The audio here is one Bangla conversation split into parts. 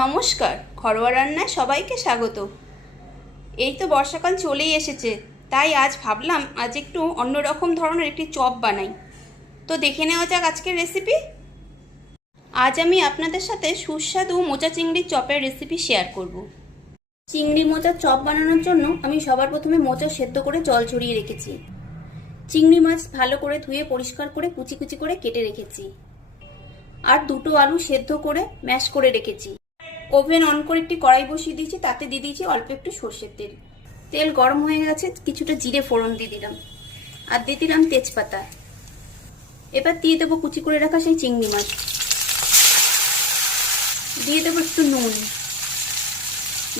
নমস্কার, ঘরোয়া রান্নায় সবাইকে স্বাগত। এই তো বর্ষাকাল চলেই এসেছে, তাই আজ ভাবলাম আজ একটু অন্যরকম ধরনের একটি চপ বানাই। তো দেখে নেওয়া যাক আজকের রেসিপি আজ আমি আপনাদের সাথে সুস্বাদু মোচা চিংড়ির চপের রেসিপি শেয়ার করব। চিংড়ি মোচার চপ বানানোর জন্য আমি সবার প্রথমে মোচা সেদ্ধ করে জল ছড়িয়ে রেখেছি। চিংড়ি মাছ ভালো করে ধুয়ে পরিষ্কার করে কুচি কুচি করে কেটে রেখেছি। আর দুটো আলু সেদ্ধ করে ম্যাশ করে রেখেছি। ওভেন অন করে একটি কড়াই বসিয়ে দিয়েছি, তাতে দিয়ে দিয়েছি অল্প একটু সর্ষের তেল। তেল গরম হয়ে গেছে, কিছুটা জিরে ফোড়ন দিয়ে দিলাম। আর দিয়ে দিলাম তেজপাতা। এবার দিয়ে দেবো কুচি করে রাখা সেই চিংড়ি মাছ। দিয়ে দেবো একটু নুন।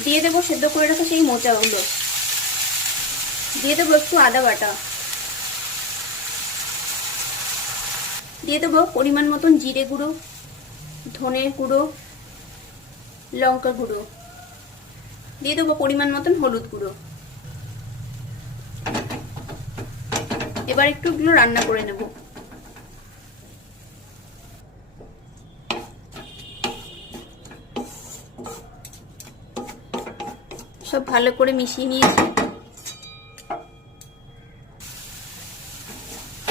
দিয়ে দেবো সেদ্ধ করে রাখা সেই মোচাগুলো। দিয়ে দেবো একটু আদা বাটা। দিয়ে দেবো পরিমাণ মতন জিরে গুঁড়ো, ধনের গুঁড়ো লঙ্কা গুঁড়ো। দিয়ে দেবো পরিমাণ মতন হলুদ গুঁড়ো। এবার একটু এগুলো রান্না করে নেব। সব ভালো করে মিশিয়ে নিয়েছি।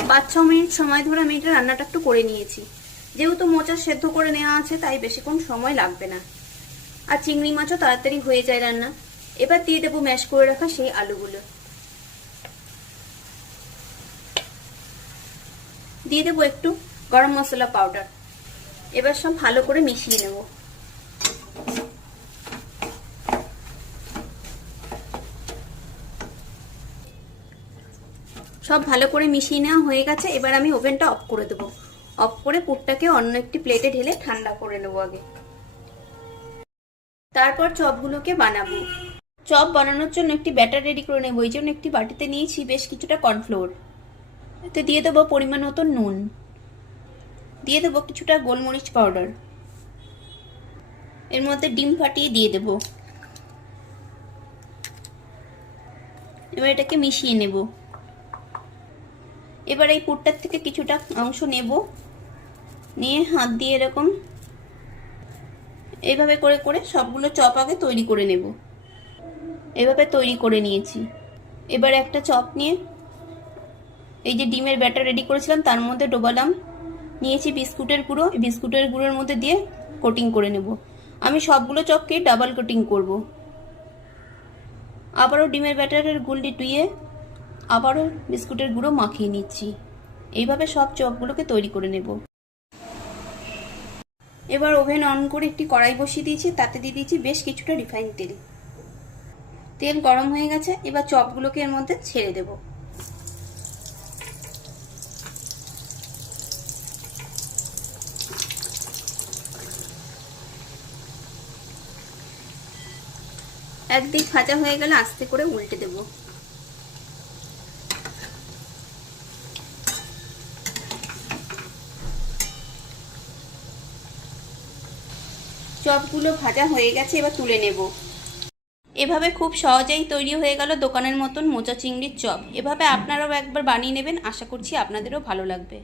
পাঁচ ছ মিনিট সময় ধরে আমি এটা রান্নাটা একটু করে নিয়েছি। যেহেতু মোচা সেদ্ধ করে নেওয়া আছে, তাই বেশিক্ষণ সময় লাগবে না। আর চিংড়ি মাছও তাড়াতাড়ি হয়ে যায় রান্না। এবার দিয়ে দেবো ম্যাশ করে রাখা সেই আলুগুলো। দিয়ে দেবো একটু গরম মশলা পাউডার। এবার সব ভালো করে মিশিয়ে নেব। সব ভালো করে মিশিয়ে নেওয়া হয়ে গেছে। এবার আমি ওভেনটা অফ করে দেবো। অফ করে পুরটাকে অন্য একটি প্লেটে ঢেলে ঠান্ডা করে নেব আগে। তারপর চপগুলোকে বানাবো। চপ বানানোর জন্য একটি ব্যাটার রেডি করে নেব, এই জন্য একটি বাটিতে নিয়েছি বেশ কিছুটা কর্নফ্লোর। এতে দিয়ে দেবো পরিমাণ মতো নুন। দিয়ে দেবো কিছুটা গোলমরিচ পাউডার। এর মধ্যে ডিম ফাটিয়ে দিয়ে দেব। এবার এটাকে মিশিয়ে নেব। এবার এই পুরটার থেকে কিছুটা অংশ নেব। নিয়ে হাত দিয়ে এরকম এইভাবে করে করে সবগুলো চপ আগে তৈরি করে নেব। এভাবে তৈরি করে নিয়েছি। এবার একটা চপ নিয়ে এই যে ডিমের ব্যাটার রেডি করেছিলাম, তার মধ্যে ডোবালাম। নিয়েছি বিস্কুটের গুঁড়ো। বিস্কুটের গুঁড়োর মধ্যে দিয়ে কোটিং করে নেব। আমি সবগুলো চপকে ডাবল কোটিং করব। আবারও ডিমের ব্যাটারের গুলটি টুয়ে আবারও বিস্কুটের গুঁড়ো মাখিয়ে নিচ্ছি। এইভাবে সব চপগুলোকে তৈরি করে নেব। এবার ওভেন অন করে একটি কড়াই বসিয়ে দিয়েছি, তাতে দিয়ে দিয়েছি বেশ কিছুটা রিফাইন তেল। তেল গরম হয়ে গেছে, এবার চপগুলোকে এর মধ্যে ছেড়ে দেব। একদিক ভাজা হয়ে গেলে আস্তে করে উল্টে দেব। চপগুলো ভাজা হয়ে গেছে, এবার তুলে নেব। এভাবে খুব সহজেই তৈরি হয়ে গেল দোকানের মতন মোচা চিংড়ির চপ। এভাবে আপনারাও একবার বানিয়ে নেবেন, আশা করছি আপনাদেরও ভালো লাগবে।